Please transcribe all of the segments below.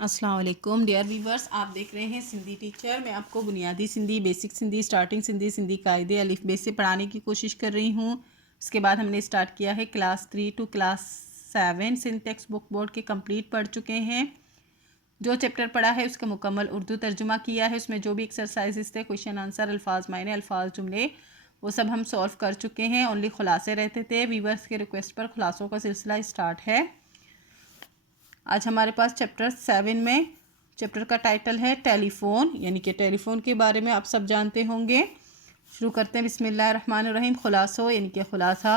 अस्सलाम वालेकुम dear viewers, आप देख रहे हैं सिंधी टीचर। मैं आपको बुनियादी सिंधी, बेसिक सिंधी, स्टार्टिंग सिंधी, सिंधी कायदे अलिफ बे से पढ़ाने की कोशिश कर रही हूँ। उसके बाद हमने स्टार्ट किया है class 3 to class 7 Sindh text book board के कंप्लीट पढ़ चुके हैं। जो चैप्टर पढ़ा है उसका मुकम्मल उर्दू तर्जुमा किया है। उसमें जो भी एक्सरसाइजेस थे, क्वेश्चन आंसर, अल्फाज मायने, अल्फाज जुमले, वो सब हम सॉल्व कर चुके हैं। ओनली खुलासे रहते थे। व्यूवर्स के रिक्वेस्ट पर खुलासों का सिलसिला स्टार्ट है। आज हमारे पास चैप्टर 7 में चैप्टर का टाइटल है टेलीफ़ोन, यानी कि टेलीफ़ोन के बारे में आप सब जानते होंगे। शुरू करते हैं बिस्मिल्लाहिर्रहमानिर्रहीम। खुलासो यानी कि खुलासा।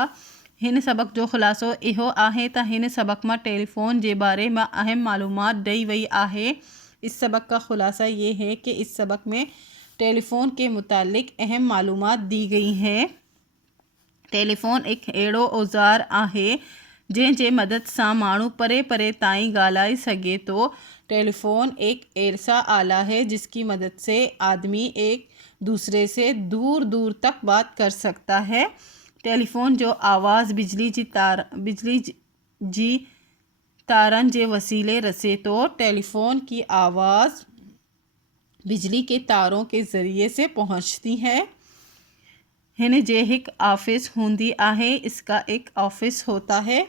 हिन सबक जो खुलासो इहो आहे त हिन सबक में टेलीफ़ोन के बारे में अहम मालूमात ॾई वई आहे। इस सबक का खुलासा ये है कि इस सबक में टेलीफ़ोन के मुतालिक अहम मालूमात दी गई हैं। टेलीफ़ोन एक अहिड़ो औज़ार आहे जंहिंजे मदद सां माण्हू परे परे ताईं ॻाल्हाए सघे थो। टेलीफ़ोन एक ऐसा आला है जिसकी मदद से आदमी एक दूसरे से दूर दूर तक बात कर सकता है। टेलीफ़ोन जो आवाज़ बिजली जी तारनि जे वसीले रसे तो। टेलीफ़ोन की आवाज़ बिजली के तारों के ज़रिए से पहुँचती है। हिन जे हिक ऑफिस हूंदी आहे। इसका एक ऑफिस होता है।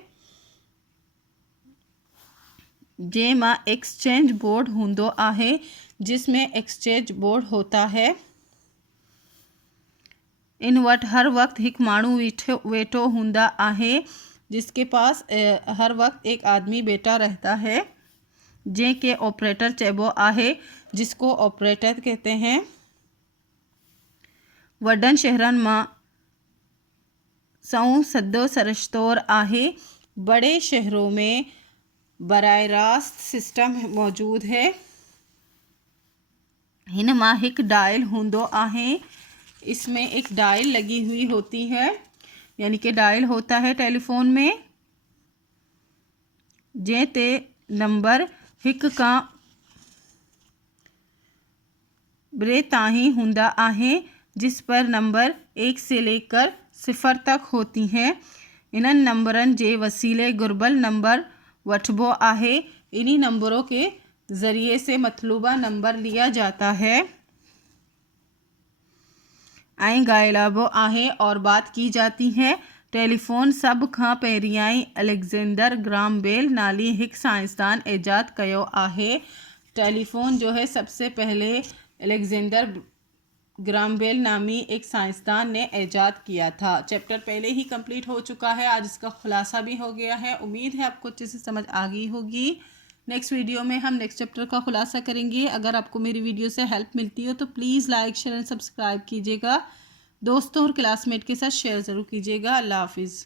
जंहिंमां एक्सचेंज बोर्ड हूंदो आहे, जिसमें एक्सचेंज बोर्ड होता है। इन वटि हर वक्त एक माण्हू वेठो हूंदा आहे, जिसके पास हर वक्त एक आदमी बैठा रहता है, जंहिंखे ऑपरेटर चइबो आहे, जिसको ऑपरेटर कहते हैं। वॾनि शहरनि मां सां सदो सरशतौर आहे। बड़े शहरों में बराह रास्त सिस्टम मौजूद है। हिन मां हिक डायल हूंदो आहे। इसमें एक डायल लगी हुई होती है, यानी कि डायल होता है टेलीफ़ोन में, जंहिं ते नंबर हिक खां ॿिए ताईं हूंदा आहे, जिस पर नंबर 1 से लेकर 0 तक होती हैं। इन्हनि नंबरनि जे वसीले घुर्बल नंबर वठबो आहे। इन्हीं नंबरों के ज़रिए से मतलूबा नंबर लिया जाता है ऐं ॻाल्हाइबो आहे और बात की जाती है। टेलीफ़ोन सभ खां पहिरियां अलेक्जेंडर ग्राहम बेल नाली हिक साइंसदान ईजाद कयो आहे। टेलीफ़ोन जो है सबसे पहले अलेक्जेंडर ग्राहम बेल नामी एक साइंसदान ने ईजाद किया था। चैप्टर पहले ही कंप्लीट हो चुका है। आज इसका खुलासा भी हो गया है। उम्मीद है आपको अच्छे से समझ आ गई होगी। नेक्स्ट वीडियो में हम नेक्स्ट चैप्टर का खुलासा करेंगे। अगर आपको मेरी वीडियो से हेल्प मिलती हो तो please like, share and subscribe कीजिएगा। दोस्तों और क्लासमेट के साथ शेयर ज़रूर कीजिएगा। अल्लाह हाफिज़।